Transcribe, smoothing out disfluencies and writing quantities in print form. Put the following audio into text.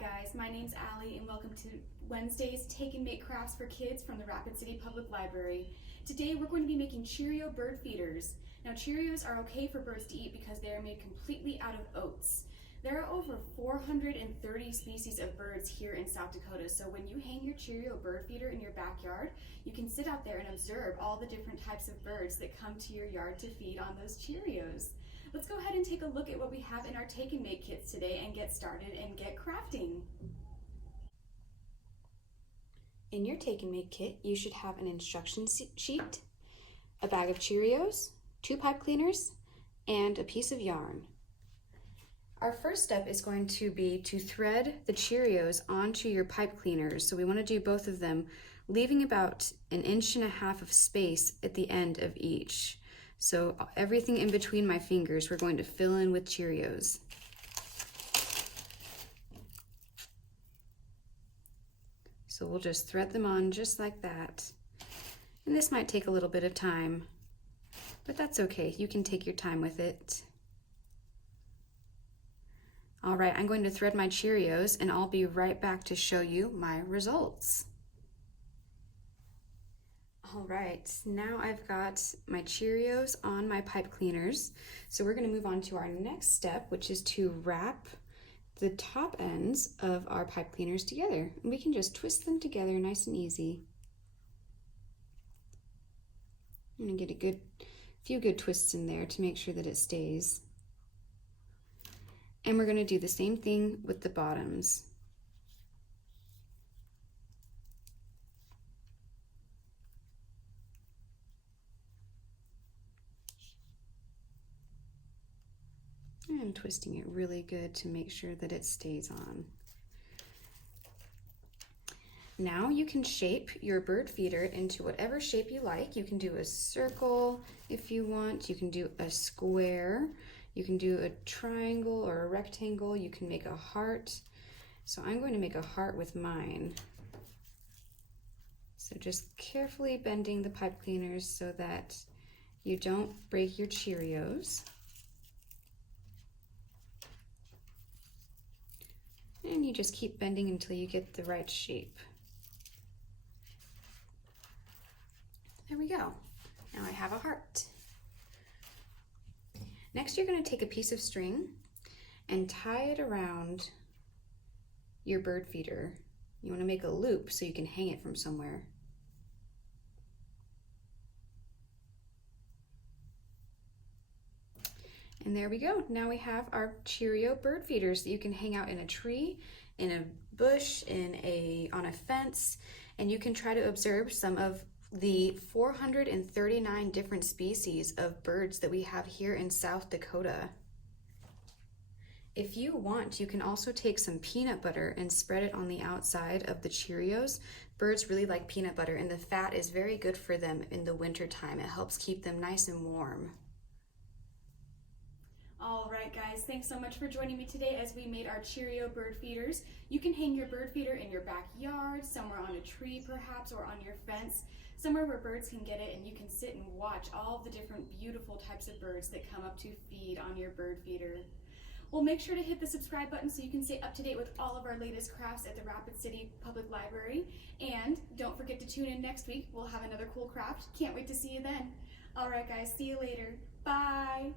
guys, my name's Allie and welcome to Wednesday's Take and Make Crafts for Kids from the Rapid City Public Library. Today we're going to be making Cheerio bird feeders. Now Cheerios are okay for birds to eat because they are made completely out of oats. There are over 430 species of birds here in South Dakota, so when you hang your Cheerio bird feeder in your backyard, you can sit out there and observe all the different types of birds that come to your yard to feed on those Cheerios. Let's go ahead and take a look at what we have in our Take and Make kits today and get started and get crafting. In your Take and Make kit, you should have an instruction sheet, a bag of Cheerios, 2 pipe cleaners, and a piece of yarn. Our first step is going to be to thread the Cheerios onto your pipe cleaners. So we want to do both of them, leaving about 1.5 inches of space at the end of each. So everything in between my fingers, we're going to fill in with Cheerios. So we'll just thread them on just like that. And this might take a little bit of time, but that's okay. You can take your time with it. All right, I'm going to thread my Cheerios and I'll be right back to show you my results. All right, now I've got my Cheerios on my pipe cleaners. So we're gonna move on to our next step, which is to wrap the top ends of our pipe cleaners together. And we can just twist them together nice and easy. I'm gonna get a few good twists in there to make sure that it stays. And we're gonna do the same thing with the bottoms. And twisting it really good to make sure that it stays on. Now you can shape your bird feeder into whatever shape you like. You can do a circle if you want. You can do a square. You can do a triangle or a rectangle. You can make a heart. So I'm going to make a heart with mine. So just carefully bending the pipe cleaners so that you don't break your Cheerios. And you just keep bending until you get the right shape. There we go. Now I have a heart. Next, you're going to take a piece of string and tie it around your bird feeder. You want to make a loop so you can hang it from somewhere. And there we go. Now we have our Cheerio bird feeders that you can hang out in a tree, in a bush, on a fence, and you can try to observe some of the 439 different species of birds that we have here in South Dakota. If you want, you can also take some peanut butter and spread it on the outside of the Cheerios. Birds really like peanut butter, and the fat is very good for them in the winter time. It helps keep them nice and warm. All right, guys, thanks so much for joining me today as we made our Cheerio bird feeders. You can hang your bird feeder in your backyard, somewhere on a tree perhaps, or on your fence, somewhere where birds can get it and you can sit and watch all the different beautiful types of birds that come up to feed on your bird feeder. Well, make sure to hit the subscribe button so you can stay up to date with all of our latest crafts at the Rapid City Public Library. And don't forget to tune in next week. We'll have another cool craft. Can't wait to see you then. All right, guys, see you later. Bye.